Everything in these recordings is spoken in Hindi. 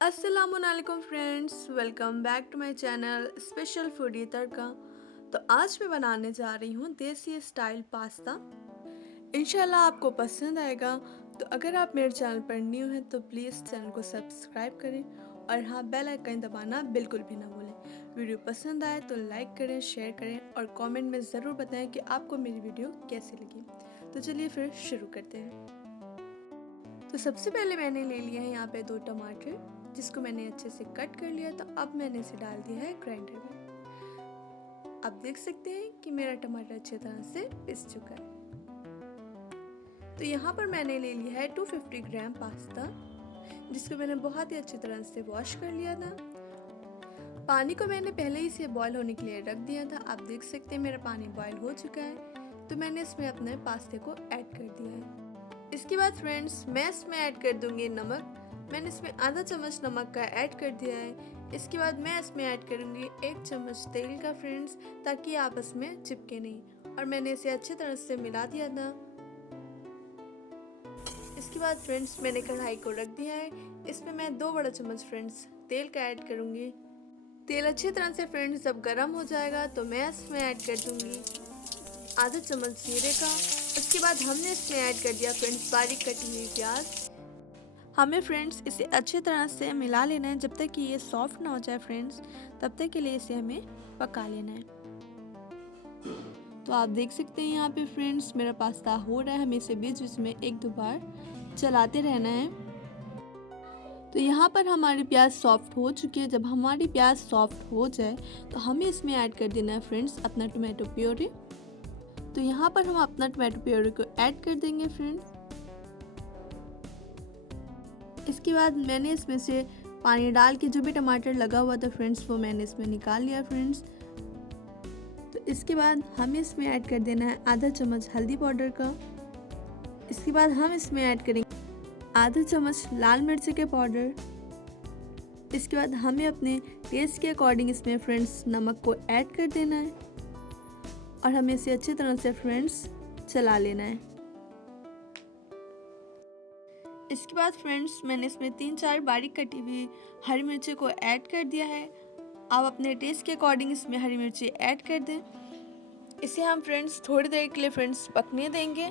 अस्सलामुअलैकुम friends, welcome back to my channel special foodie Tadka. तो आज मैं बनाने जा रही हूँ देसी स्टाइल पास्ता। इंशाल्लाह आपको पसंद आएगा। तो अगर आप मेरे चैनल पर न्यू हैं तो प्लीज़ चैनल को सब्सक्राइब करें और हाँ, बेल आइकन दबाना बिल्कुल भी ना भूलें। वीडियो पसंद आए तो लाइक करें, शेयर करें और कमेंट में ज़रूर बताएं कि आपको मेरी वीडियो कैसी लगी। तो चलिए फिर शुरू करते हैं। तो सबसे पहले मैंने ले लिया है यहाँ पे 2 टमाटर, जिसको मैंने अच्छे से कट कर लिया। तो अब मैंने इसे डाल दिया है ग्राइंडर में। आप देख सकते हैं कि मेरा टमाटर अच्छी तरह से पिस चुका है। तो यहाँ पर मैंने ले लिया है 250 ग्राम पास्ता, जिसको मैंने बहुत ही अच्छी तरह से वॉश कर लिया था। पानी को मैंने पहले ही से बॉईल होने के लिए रख दिया था। आप देख सकते हैं मेरा पानी बॉईल हो चुका है। तो मैंने इसमें अपने पास्ते को ऐड कर दिया है। इसके बाद फ्रेंड्स मैं इसमें ऐड कर दूंगी नमक। मैंने इसमें आधा चम्मच नमक का ऐड कर दिया है। इसके बाद मैं इसमें ऐड करूंगी 1 चम्मच तेल का फ्रेंड्स, ताकि आपस में चिपके नहीं। और मैंने इसे अच्छी तरह से मिला दिया था। इसके बाद फ्रेंड्स मैंने कढ़ाई को रख दिया है। इसमें मैं 2 बड़ा चम्मच फ्रेंड्स तेल का ऐड करूंगी। तेल अच्छी तरह से फ्रेंड्स जब गर्म हो जाएगा तो मैं इसमें ऐड कर दूंगी आधा चम्मच जीरे का। उसके बाद हमने इसमें ऐड कर दिया फ्रेंड्स बारीक कटी हुई प्याज। हमें फ्रेंड्स इसे अच्छी तरह से मिला लेना है। जब तक कि ये सॉफ्ट ना हो जाए फ्रेंड्स, तब तक के लिए इसे हमें पका लेना है। तो आप देख सकते हैं यहाँ पे फ्रेंड्स मेरा पास्ता हो रहा है। हमें इसे बीच बीच में 1-2 बार चलाते रहना है। तो यहाँ पर हमारी प्याज सॉफ्ट हो चुकी है। जब हमारी प्याज सॉफ्ट हो जाए तो हमें इसमें ऐड कर देना है फ्रेंड्स अपना टोमेटो प्योरी। तो यहाँ पर हम अपना टोमेटो प्योरी को ऐड कर देंगे फ्रेंड्स। इसके बाद मैंने इसमें से पानी डाल के जो भी टमाटर लगा हुआ था फ्रेंड्स, वो मैंने इसमें निकाल लिया फ्रेंड्स। तो इसके बाद हमें इसमें ऐड कर देना है आधा चम्मच हल्दी पाउडर का। इसके बाद हम इसमें ऐड करेंगे आधा चम्मच लाल मिर्च के पाउडर। इसके बाद हमें अपने टेस्ट के अकॉर्डिंग इसमें फ्रेंड्स नमक को ऐड कर देना है और हमें इसे अच्छी तरह से फ्रेंड्स चला लेना है। इसके बाद फ्रेंड्स मैंने इसमें 3-4 बारीक कटी हुई हरी मिर्ची को ऐड कर दिया है। आप अपने टेस्ट के अकॉर्डिंग इसमें हरी मिर्ची ऐड कर दें। इसे हम फ्रेंड्स थोड़ी देर के लिए फ्रेंड्स पकने देंगे।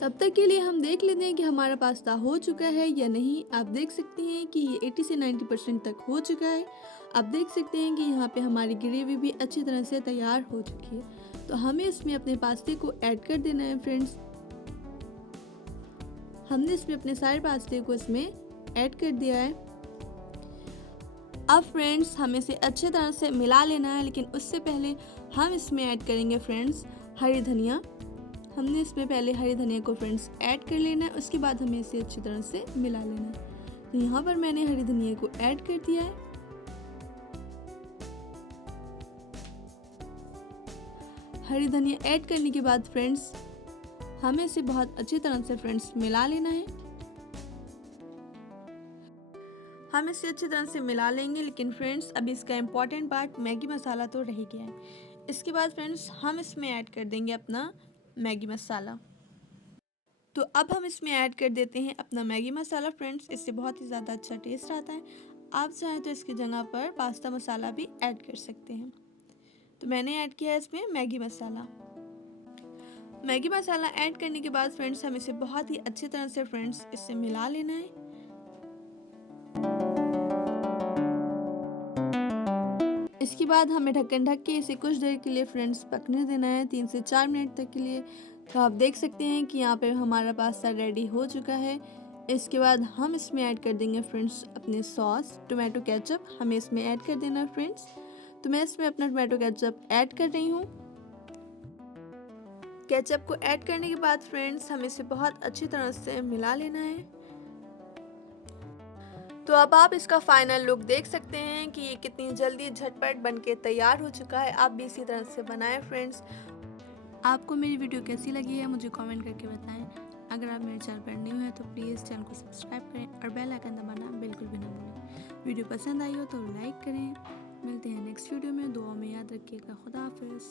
तब तक के लिए हम देख लेते हैं कि हमारा पास्ता हो चुका है या नहीं। आप देख सकते हैं कि ये 80 से 90% तक हो चुका है। आप देख सकते हैं कि यहाँ पे हमारी ग्रेवी भी अच्छी तरह से तैयार हो चुकी है। तो हमें इसमें अपने पास्ते को ऐड कर देना है फ्रेंड्स। हमने इसमें अपने सारे पास्ते को इसमें ऐड कर दिया है। अब फ्रेंड्स हमें इसे अच्छे तरह से मिला लेना है, लेकिन उससे पहले हम इसमें ऐड करेंगे फ्रेंड्स हरी धनिया। हमने इसमें पहले हरी धनिया को फ्रेंड्स ऐड कर लेना है। उसके बाद हमें इसे अच्छी तरह से मिला लेना है। तो यहाँ पर मैंने हरी धनिया को ऐड कर दिया है। हरी धनिया ऐड करने के बाद फ्रेंड्स हमें इसे बहुत अच्छी तरह से फ्रेंड्स मिला लेना है। हम इसे अच्छी तरह से मिला लेंगे, लेकिन फ्रेंड्स अभी इसका इम्पॉर्टेंट पार्ट मैगी मसाला तो रह गया है। इसके बाद फ्रेंड्स हम इसमें ऐड कर देंगे अपना मैगी मसाला। तो अब हम इसमें ऐड कर देते हैं अपना मैगी मसाला फ्रेंड्स। इससे बहुत ही ज़्यादा अच्छा टेस्ट आता है। आप चाहें तो इसकी जगह पर पास्ता मसाला भी ऐड कर सकते हैं। तो मैंने ऐड किया है इसमें मैगी मसाला। मैगी मसाला ऐड करने के बाद फ्रेंड्स हम इसे बहुत ही अच्छी तरह से फ्रेंड्स इससे मिला लेना है। इसके बाद हमें ढक्कन ढक के इसे कुछ देर के लिए फ्रेंड्स पकने देना है, 3 से 4 मिनट तक के लिए। तो आप देख सकते हैं कि यहाँ पे हमारा पास्ता रेडी हो चुका है। इसके बाद हम इसमें ऐड कर देंगे फ्रेंड्स अपने सॉस टोमेटो केचप। हमें इसमें ऐड कर देना है फ्रेंड्स। तो मैं इसमें अपना टोमेटो केचप ऐड कर रही हूँ। केचप को ऐड करने के बाद फ्रेंड्स हमें इसे बहुत अच्छी तरह से मिला लेना है। तो अब आप इसका फाइनल लुक देख सकते हैं कि ये कितनी जल्दी झटपट बनके तैयार हो चुका है। आप भी इसी तरह से बनाएं फ्रेंड्स। आपको मेरी वीडियो कैसी लगी है मुझे कमेंट करके बताएं। अगर आप मेरे चैनल पर न्यू हैं तो प्लीज़ चैनल को सब्सक्राइब करें और बेल आइकन दबाना बिल्कुल भी ना भूलें। वीडियो पसंद आई हो तो लाइक करें। मिलते हैं नेक्स्ट वीडियो में। दुआ में याद रखिएगा। खुदा हाफिज़।